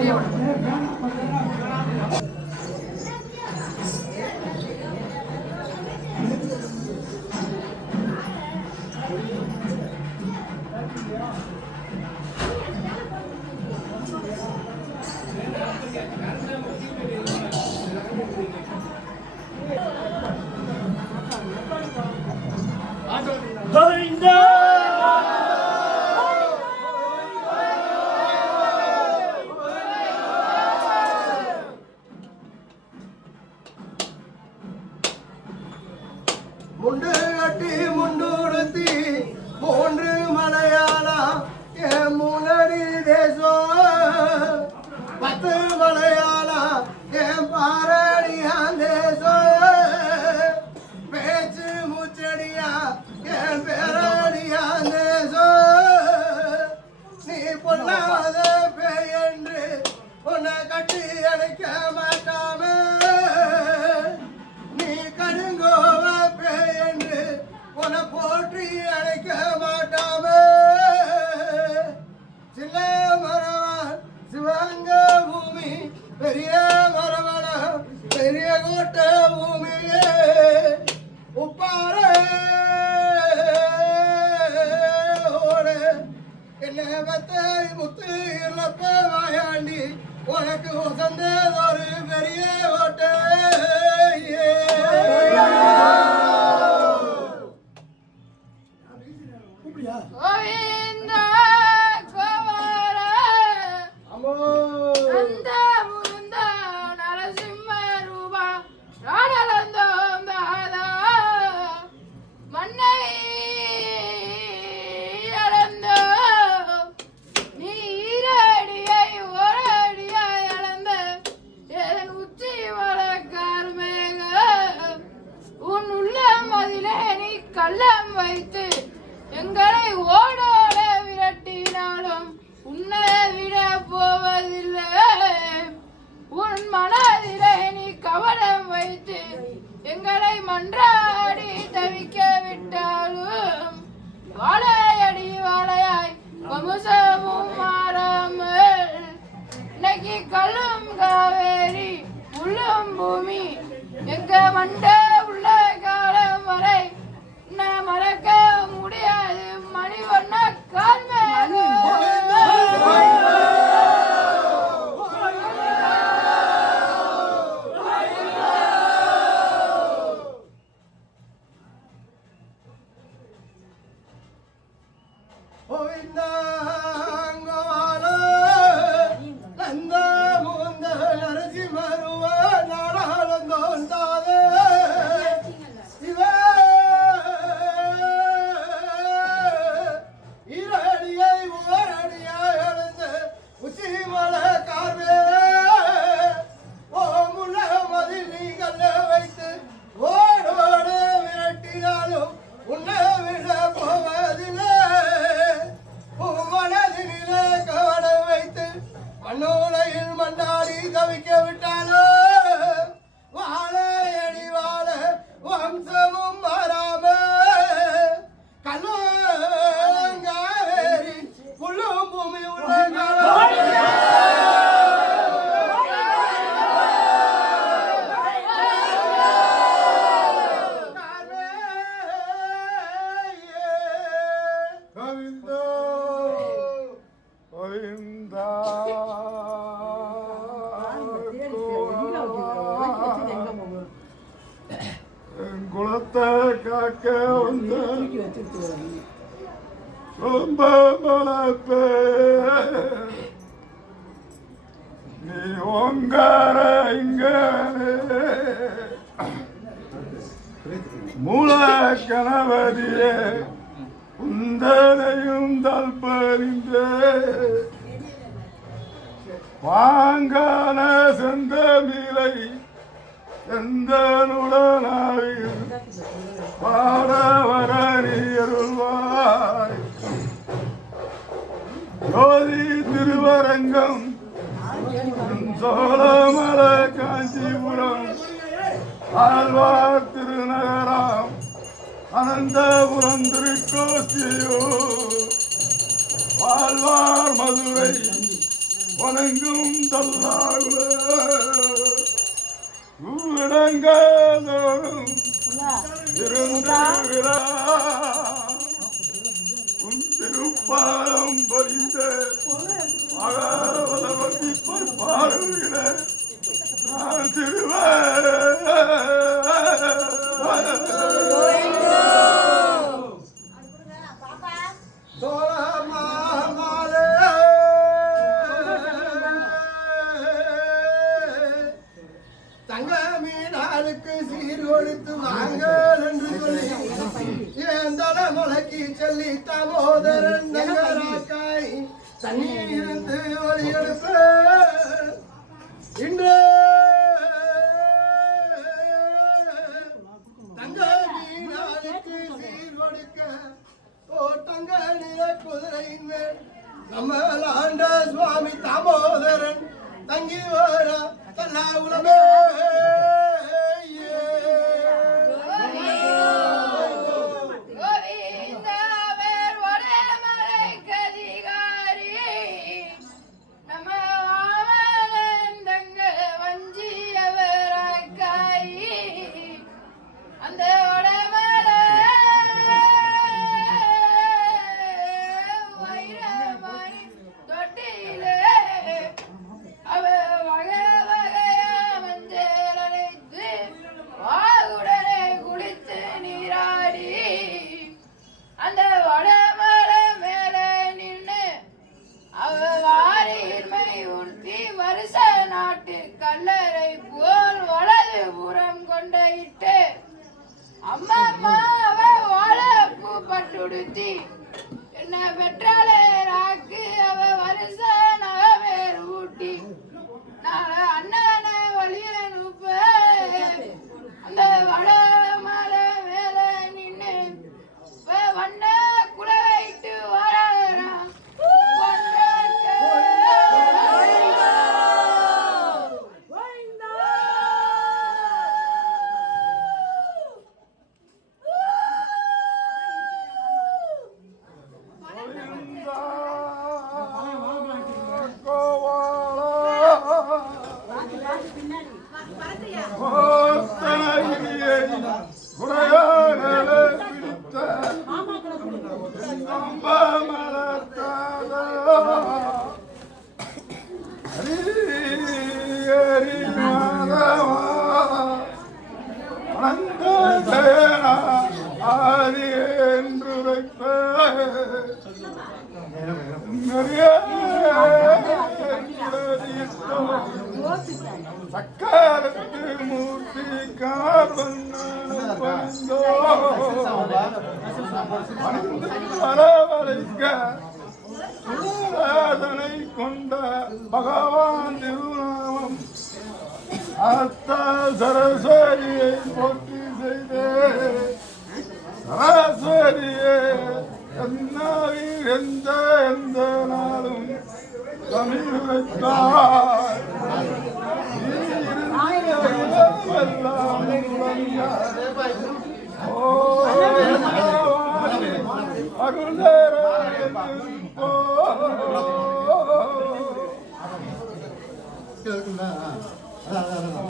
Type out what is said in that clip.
Ben முண்டு கட்டி போற்றி அழைக்க மாட்டாமே. சில மரவன் சிவங்க பூமி பெரிய மரவன பெரிய கோட்டை பூமியே. உப்பாரே என்ன பத்தை முத்து இல்லப்ப வாயாண்டி உனக்கு உசந்ததொரு பெரிய ஓட்டே பூமி. எங்க மண்ட உள்ள காலம் வரை நான் மறக்க முடியாது. மணி ஒன்ன கால் கோவிந்தாங்கவால குளத்தை காக்க வந்த ரொம்ப மலப்பே நீ உங்கார இங்க மூல கணவதியே உந்தனையும் தல்பறிந்து வாங்கான செந்தமிலை எந்த நுடனாவில் பாட வர நீருள்வாய் ஜோதி திருவரங்கம் சோழமல காஞ்சிபுரம் ஆழ்வார் திருநகராம் அனந்தபுரம் திருக்கோசியோ வாழ்வார் மதுரை வணங்கும் தல்லாகுல ஊரடங்காதோறும் இருந்திருக்கிறா உன் திருப்பாலம் பறிந்த மகாவலவதி பாடுகிற நான் நகராக்காய் தண்ணீர் இருந்து ஒளி எடுப்ப இன்று தங்க கொடுக்க ஓட்டங்க நில குதிரையின் மேல் நம்மளாண்ட சுவாமி தாமோதரன் தங்கி வர தல்லா உலமே புறம் அம்மா அம்மாவை அவ வாழைப்பூ பட்டுடுத்தி. என்ன பெற்றாலே ராக்கு அவ வருஷ நகவேர் ஊட்டி. நான் அண்ணனை வழிய நுப்ப அந்த வட ஆதி என்று சக்காரத்து மூர்த்தி வரவழைக்க பகவான் திருநாமம் அத்த சரஸ்வரியை போற்றி செய்தே. சராசரியே என்னாவில் எந்த எந்த நாளும் தமிழ் வைத்தார்